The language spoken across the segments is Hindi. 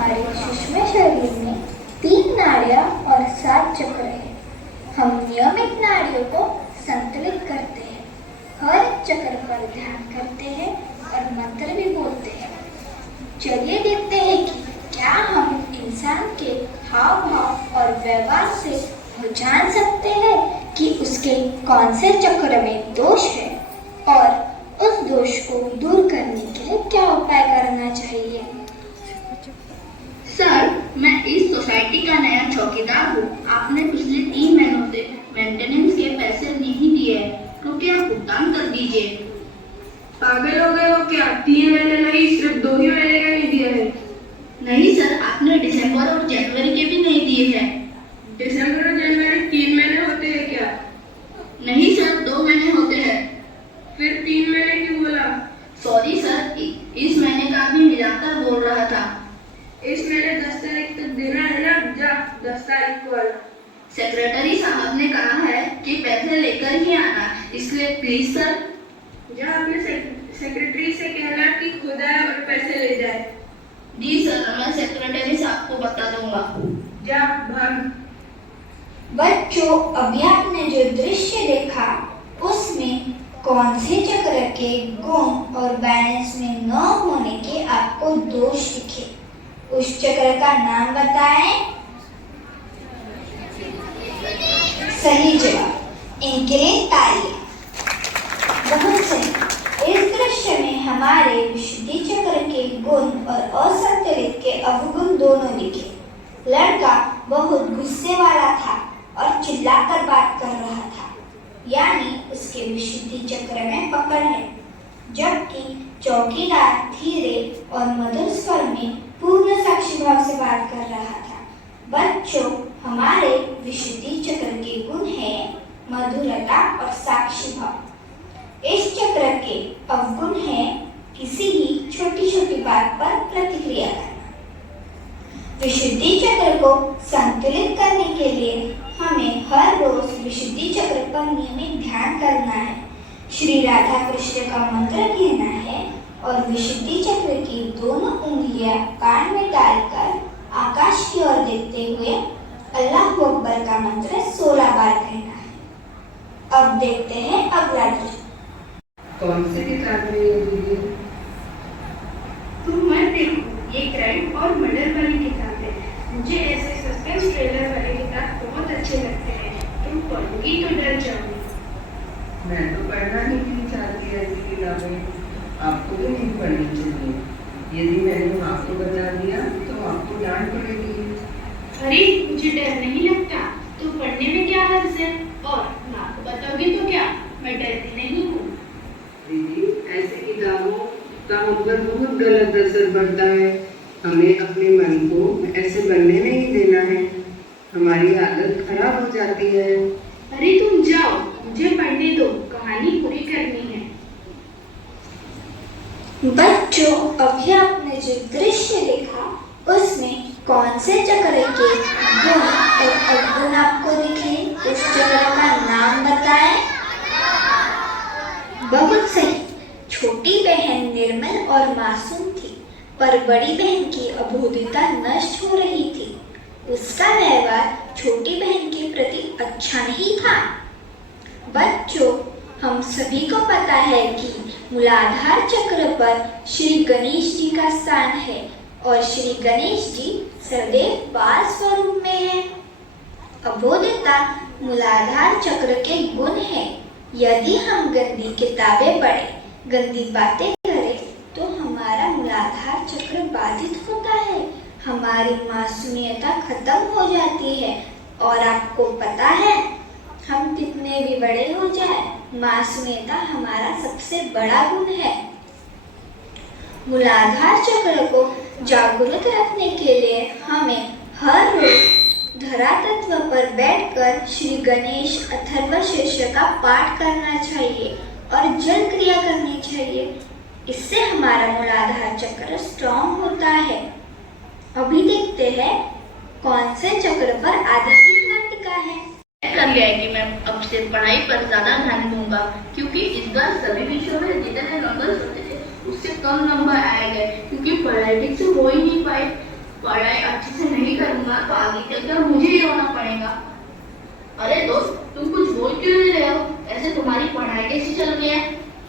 हमारे सूक्ष्म शरीर में 3 नाड़ियाँ और 7 चक्र हैं। हम नियमित नाड़ियों को संतुलित करते हैं, हर चक्र पर ध्यान करते हैं और मंत्र भी बोलते हैं। चलिए देखते हैं कि क्या हम इंसान के हाव भाव और व्यवहार से पहचान सकते हैं कि उसके कौन से चक्र में दोष है और उस दोष को दूर करने के लिए क्या उपाय करना चाहिए। सर, मैं इस सोसाइटी का नया चौकीदार हूँ। आपने पिछले 3 महीनों से मेंटेनेंस के पैसे नहीं दिए हैं, कृपया भुगतान कर दीजिए। पागल हो गए हो क्या? 3 महीने नहीं, सिर्फ 2 ही महीने का नहीं दिया है। नहीं सर, आपने दिसंबर और जनवरी के भी नहीं दिए हैं। दिसंबर और जनवरी 3 महीने होते हैं क्या? नहीं सर, 2 महीने होते हैं। फिर 3 महीने क्यों बोला? सॉरी सर, इस महीने का भी मिलाकर बोल रहा था। इस महीने 10 तारीख तक देना है ना? जा 10 तारीख को आना। सेक्रेटरी साहब ने कहा है कि पैसे लेकर ही आना, इसलिए प्लीज सर। जा अपने सेक्रेटरी से कहना कि खुद आए और पैसे ले जाए। जी सर, मैं सेक्रेटरी साहब को बता दूंगा। जा भाग। बच्चों, अभी आपने जो दृश्य देखा उसमें कौन से चक्र के गुण और बैलेंस में न होने के आपको दोष दिखे, उस चक्र का नाम बताएं। सही जवाब, इनके लिए तालियां। बहुत सही। इस दृश्य में हमारे विशुद्धि चक्र के गुण और असंतुलित के अवगुण दोनों दिखे। लड़का बहुत गुस्से वाला था और चिल्लाकर बात कर रहा था, यानी उसके विशुद्धि चक्र में पकड़ है, जबकि चौकीदार धीरे और मधुर स्वर में पूर्ण साक्षी भाव से बात कर रहा था। बच्चों, हमारे विशुद्धि चक्र के गुण है मधुरता और साक्षी भाव। इस चक्र के अवगुण है किसी ही छोटी छोटी बात पर प्रतिक्रिया करना। विशुद्धि चक्र को संतुलित करने के लिए हमें हर रोज विशुद्धि चक्र पर नियमित ध्यान करना है, श्री राधा कृष्ण का मंत्र कहना है और विशुद्धि चक्र की दोनों उंगलियां कान में डालकर आकाश की ओर देखते हुए अल्लाह अकबर का मंत्र 16 बार कहना है। अब देखते हैं अगला दृश्य। कौन से किताब में ये दीदी? तुम मत देखो, ये क्राइम और मर्डर वाली किताब है। मुझे ऐसे सस्पेंस थ्रिलर वाले किताब बहुत अच्छे लगते हैं। तुम पढ़ोगी तो डर जाओगी। मैं तो पढ़ना ही नहीं चाहती ऐसी किताबें। आपको भी नहीं पढ़नी चाहिए। यदि मैंने आपको बता दिया तो आपको डांट पड़ेगी। अरे, मुझे डर नहीं लगता, तो पढ़ने में क्या हर्ज है? और माँ को बताओगी तो क्या? मैं डरती नहीं हूँ। दीदी, ऐसी किताबों का हम पर बहुत गलत असर पड़ता है। हमें अपने मन को ऐसे बनने नहीं देना है, हमारी हालत खराब हो जाती है। अरे तुम जाओ, मुझे पढ़ने दो, कहानी पूरी करनी है। बच्चों, अभी आपने जो दृश्य देखा उसमें कौन से चक्र के गुण और अवगुण आपको दिखे, उस चक्र का नाम बताएं। बहुत सही। छोटी बहन निर्मल और मासूम थी, पर बड़ी बहन की अबोधता नष्ट हो रही थी। उसका व्यवहार छोटी बहन के प्रति अच्छा नहीं था। बच्चों, हम सभी को पता है कि मूलाधार चक्र पर श्री गणेश जी का स्थान है और श्री गणेश जी सदैव बाल स्वरूप में है। अबोधता मूलाधार चक्र के गुण है। यदि हम गंदी किताबें पढ़ें, गंदी बातें करें, तो हमारा मूलाधार चक्र बाधित होता है, हमारी मासूमियता खत्म हो जाती है। और आपको पता है, हम कितने भी बड़े हो जाए, मासूमियता हमारा सबसे बड़ा गुण है। मूलाधार चक्र को जागरूक रखने के लिए हमें हर रोज धरातत्व पर बैठकर श्री गणेश अथर्व शीर्ष का पाठ करना चाहिए और जल क्रिया करनी चाहिए। इससे हमारा मूलाधार चक्र स्ट्रॉन्ग होता है। अभी देखते हैं कौन से चक्र पर आध्यात्मिक नाटिका है। कर लिया है कि मैं अब से पढ़ाई पर ज्यादा ध्यान दूंगा, क्योंकि इस बार सभी विषयों में जितने नंबर होते थे उससे कम नंबर आए गए, क्योंकि पॉलिटिक्स से हो ही नहीं पाए। पढ़ाई अच्छे से नहीं करूंगा तो आगे चलकर मुझे ही रोना पड़ेगा। अरे दोस्त, तुम कुछ बोल क्यों नहीं रहे हो? ऐसे तुम्हारी पढ़ाई कैसी चल रही है?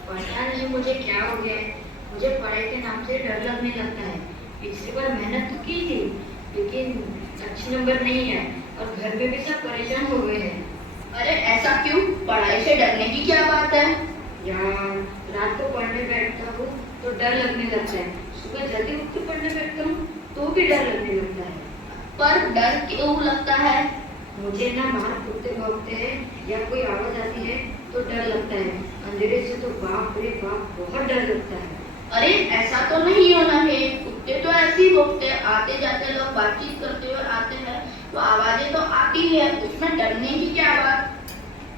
पता नहीं मुझे क्या हो गया है, मुझे पढ़ाई के नाम से डर लगने लगता है। पिछली बार मेहनत तो की थी लेकिन अच्छे नंबर नहीं है और घर में भी सब परेशान हो गए हैं। अरे ऐसा क्यों? पढ़ाई से डरने की क्या बात है? यार, रात को पढ़ने बैठता हूँ तो डर लगने लगता है, सुबह जल्दी उठ के पढ़ने बैठता हूँ तो भी डर लगने लगता है। पर डर क्यों लगता है? मुझे ना बाहर कुत्ते भौंकते हैं या कोई आवाज आती है तो डर लगता है। अंधेरे से तो बाप रे बाप बहुत डर लगता है। अरे ऐसा तो नहीं होना है, कुत्ते तो ऐसे ही भौंकते हैं, आते जाते लोग बातचीत करते हुए आते हैं तो आवाजें तो आती है, उसमें डरने की क्या बात?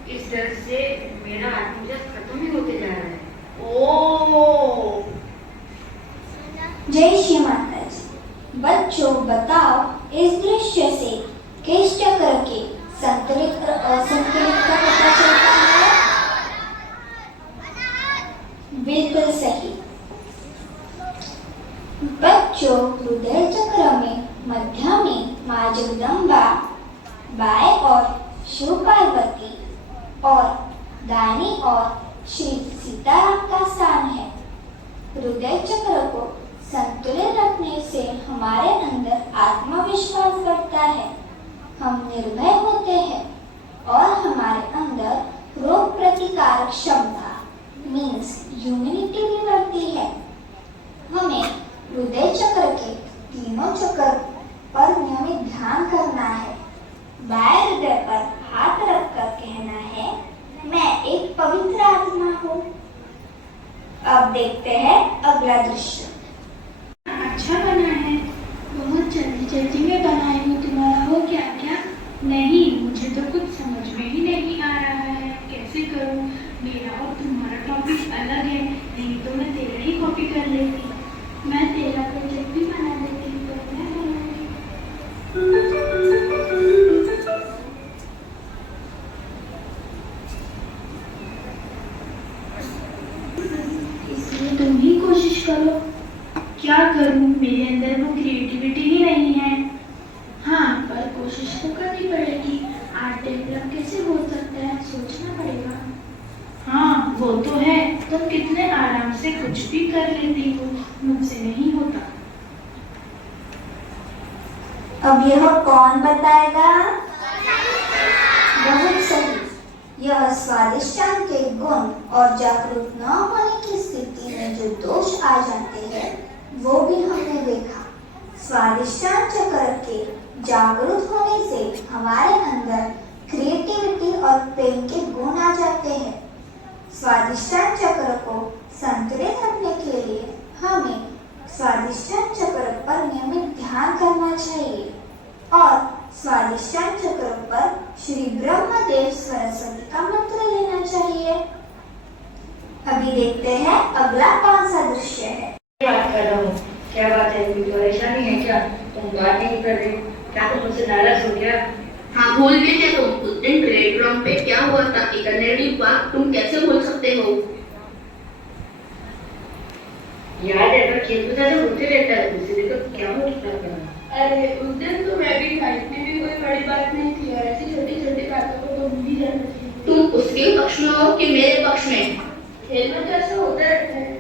इस डर से मेरा आत्मविश्वास खत्म ही होते जा रहा है। ओ जय श्री माता जी। बच्चों बताओ, इस दृश्य से किस चक्र के संतुलित और असंतुलित का पता चलता है? बिल्कुल सही। बच्चों, हृदय चक्र में मध्य में माँ जगदम्बा, बाएं और शिव पार्वती और दाहिनी ओर श्री सीताराम का स्थान है। हृदय चक्र को संतुलित रखने से हमारे अंदर आत्मविश्वास बढ़ता है, हम निर्भय होते हैं और हमारे अंदर रोग प्रतिकारक क्षमता मीन्स इम्यूनिटी भी बढ़ती है। हमें हृदय चक्र के तीनों चक्र पर नियमित ध्यान करना है। बाएं हृदय पर हाथ रखकर कहना है, मैं एक पवित्र आत्मा हूँ। अब देखते हैं अगला दृश्य। अच्छा बना है, बहुत जल्दी जल्दी में बनाई हूँ। तुम्हारा हो क्या? क्या नहीं, मुझे तो कुछ समझ में ही नहीं आ रहा है, कैसे करूँ? मेरा और तुम्हारा टॉपिक अलग है, नहीं तो मैं तेरा ही कॉपी कर लेती। मैं तेरा प्रोजेक्ट भी बना देती, तो मैं बनाऊंगी। इसलिए तुम ही कोशिश करो। क्या करूं? मेरे अंदर वो क्रिएटिविटी ही नहीं है। हाँ, पर कोशिश तो करनी पड़ेगी। आर्ट डेवलप कैसे हो सकता है, सोचना पड़ेगा। हाँ, वो तो है। तुम कितने आराम से कुछ भी कर लेती हो, मुझसे नहीं होता। अब यह कौन बताएगा? बहुत सही। यह स्वादिष्टान के गुण और जागरूक न होने की स्थिति में जो दोष आ जाते हैं वो भी हमने देखा। स्वादिष्टान चक्र के जागरूक होने से हमारे अंदर क्रिएटिविटी और प्रेम के गुण आ जाते हैं। स्वादिष्टान चक्र को संतुलित रखने के लिए हमें स्वादिष्टान चक्र पर नियमित ध्यान करना चाहिए और स्वादिष्टान चक्र पर श्री ब्रह्मदेव सरस्वती का मंत्र लेना चाहिए। अभी देखते हैं अगला कौन सा दृश्य है। बात कर रहा हूँ, क्या बात है? कोई परेशानी है क्या? तुम बात नहीं कर रहे, क्या तुम मुझसे नाराज हो गया? हाँ, भूल गए थे तुम? उस दिन प्लेग्राउंड पे क्या हुआ था? इतने बात तुम कैसे भूल सकते हो? याद है, पर खेत में तो होते रहता है, उसी दिन तो क्या हो रहा? अरे उस दिन तो मैं भी था, इतनी भी कोई बड़ी बात नहीं थी और ऐसी छोटी छोटी बातों को तो भूल ही जाना चाहिए। तुम उसके पक्ष में हो कि मेरे पक्ष में? खेल में तो ऐसा होता रहता है।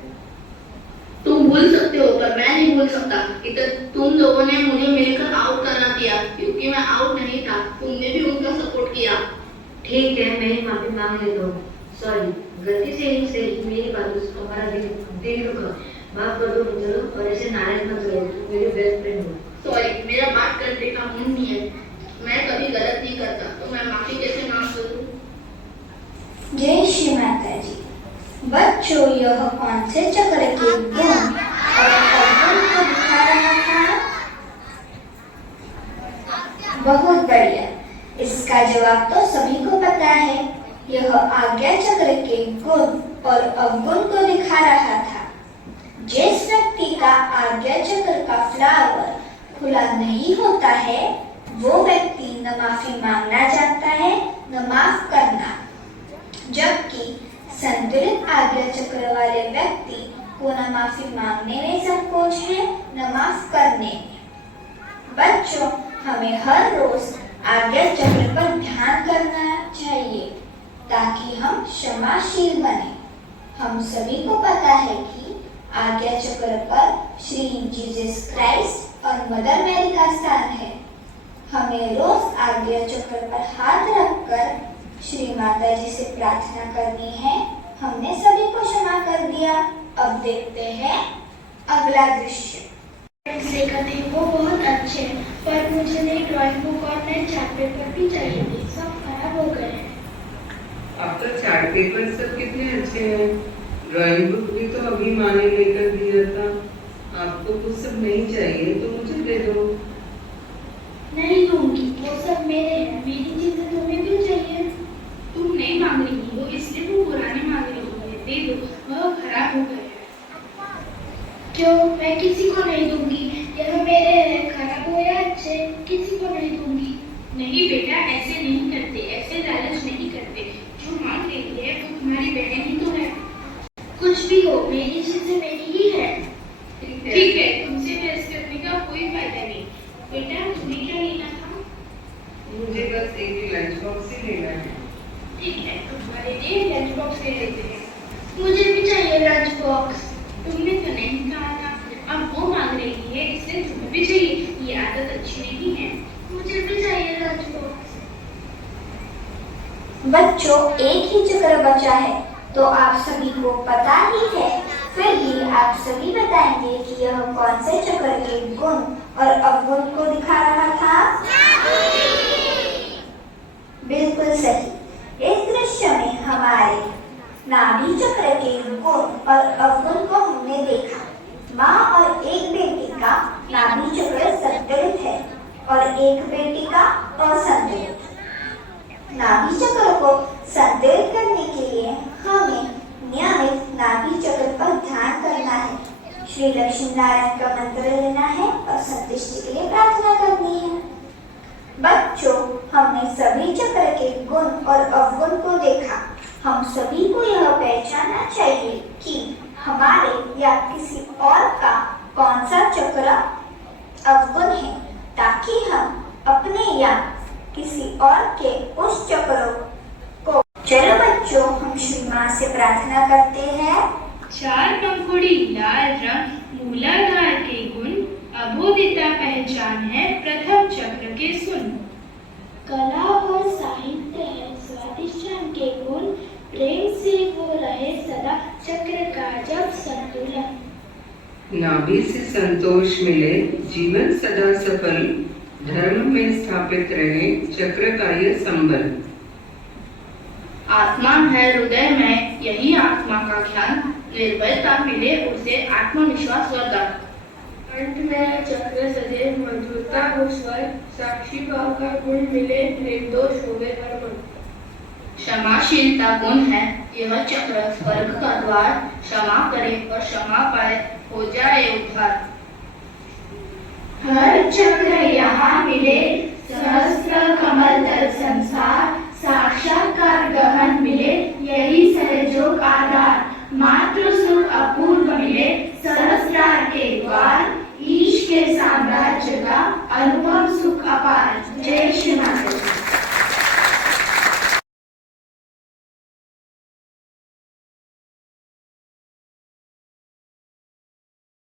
तुम भूल सकते हो पर मैं नहीं भूल सकता। तुम लोगों ने मुझे मिलकर आउट करा दिया, क्योंकि मैं आउट नहीं था। तुमने भी उनका सपोर्ट किया। ठीक है, मैं ही माफी मांग लेता हूँ। सॉरी, गलती से ही से मेरी बात तुम्हारा दिल रुका। माफ कर दो मुझे और ऐसे नाराज मत रहो, मेरे बेस्ट फ्रेंड हो। सॉरी, मेरा बात करने का मन नहीं है। मैं कभी गलत नहीं करता, तो मैं माफी कैसे मांग सकूं? जय श्री माता जी। बच्चों, यह कौन से चक्र के गुण और अवगुण को दिखा रहा था? बहुत बढ़िया। इसका जवाब तो सभी को पता है। यह आज्ञा चक्र के गुण और अवगुण को दिखा रहा था। जिस व्यक्ति का आज्ञा चक्र का फ्लावर खुला नहीं होता है, वो व्यक्ति न माफी मांगना जानता है न माफ करना, जबकि संतुलित आज्ञा चक्र वाले व्यक्ति को न माफी मांगने में संकोच है न माफ करने में। बच्चों, हमें हर रोज आज्ञा चक्र पर ध्यान करना चाहिए ताकि हम क्षमाशील बने। हम सभी को पता है कि आज्ञा चक्र पर श्री जीसस क्राइस्ट और मदर मैरी का स्थान है। हमें रोज आज्ञा चक्र पर हाथ रखकर श्री माता जी से प्रार्थना करनी है। हमने सभी को क्षमा कर दिया। अब देखते हैं अगला दृश्य। से थे वो बहुत अच्छे हैं, पर मुझे नई ड्राइंग बुक और नए चार्ट पेपर भी चाहिए थे, सब खराब हो गए हैं। आपका चार्ट पेपर सब कितने अच्छे हैं। ड्राइंग बुक भी तो अभी माँ ने लेकर दिया था। आपको कुछ सब नहीं चाहिए तो मुझे दे दो। नहीं दूंगी, वो सब मेरे हैं। मेरी चीजें तुम्हें क्यों चाहिए? तुम नहीं मांग रही हो इसलिए वो पुराने मांग रही हो, दे दो, वह खराब हो गए हैं। क्यों? मैं किसी को नहीं दूंगी, यह मेरे हैं, खराब हो या अच्छे, किसी को नहीं दूंगी। नहीं बेटा, ऐसे नहीं करते, ऐसे लालच नहीं करते। जो मांग रही है वो तुम्हारी बहन ही तो है। कुछ भी हो, मेरी चीजें मेरी ही है। ठीक है, तुमसे बहस करने का कोई फायदा नहीं। बेटा, तुम्हें क्या लेना था? मुझे बस एक लंच बॉक्स ही लेना है। ठीक है, तुम्हारे लिए लंच बॉक्स ले लेते हैं। मुझे भी चाहिए लंच बॉक्स। तुमने तो नहीं कहा था, अब वो मांग रही है इसलिए तुम्हें भी चाहिए। ये आदत अच्छी नहीं है। मुझे भी चाहिए लंच बॉक्स। बच्चों, एक ही चक्र बचा है तो आप सभी को पता ही है। फिर भी आप सभी बताएंगे कि यह कौन से चक्र के गुण और अवगुण को दिखा रहा था? बिल्कुल सही। इस दृश्य में हमारे नाभि चक्र के गुण और अवगुण को हमने देखा। माँ और एक बेटी का नाभि चक्र संतुलित है और एक बेटी का असंतुलित। नाभि चक्र को संतुलित करने के लिए हमें नियमित नाभि चक्र पर ध्यान करना है, श्री लक्ष्मी नारायण का मंत्र लेना है और संतुष्टि के लिए प्रार्थना करनी है। बच्चों, हमने सभी चक्र के गुण और अवगुण को देखा। हम सभी को यह पहचानना चाहिए कि हमारे या किसी और का कौन सा चक्र अवगुण है, ताकि हम अपने या किसी और के उस चक्रों को। चलो बच्चों, हम श्री माँ से प्रार्थना करते हैं। चार पंखुड़ी लाल रंग मूलाधार के गुण अबोधिता पहचान है प्रथम चक्र के सुन। कला और साहित्य है स्वादिष्टान के गुण, प्रेम से वो रहे सदा चक्र का जब संतुलन। नाभि से संतोष मिले, जीवन सदा सफल, धर्म में स्थापित रहे चक्र का यह संबल। आत्मा है हृदय में, यही आत्मा का ज्ञान, निर्भयता मिले उसे आत्मविश्वास व दर्द। कंठ में चक्र सदैव मधुरता हो स्वर, साक्षी भाव का गुण मिले, निर्दोष होवे हर मन। क्षमाशीलता गुण है यह चक्र, स्वर्ग का द्वार, क्षमा करे और क्षमा पाए, हो जाए उद्धार। हर चक्र यहाँ मिले, सहस्त्र कमल तल संसार, साक्षात्कार गहन मिले, यही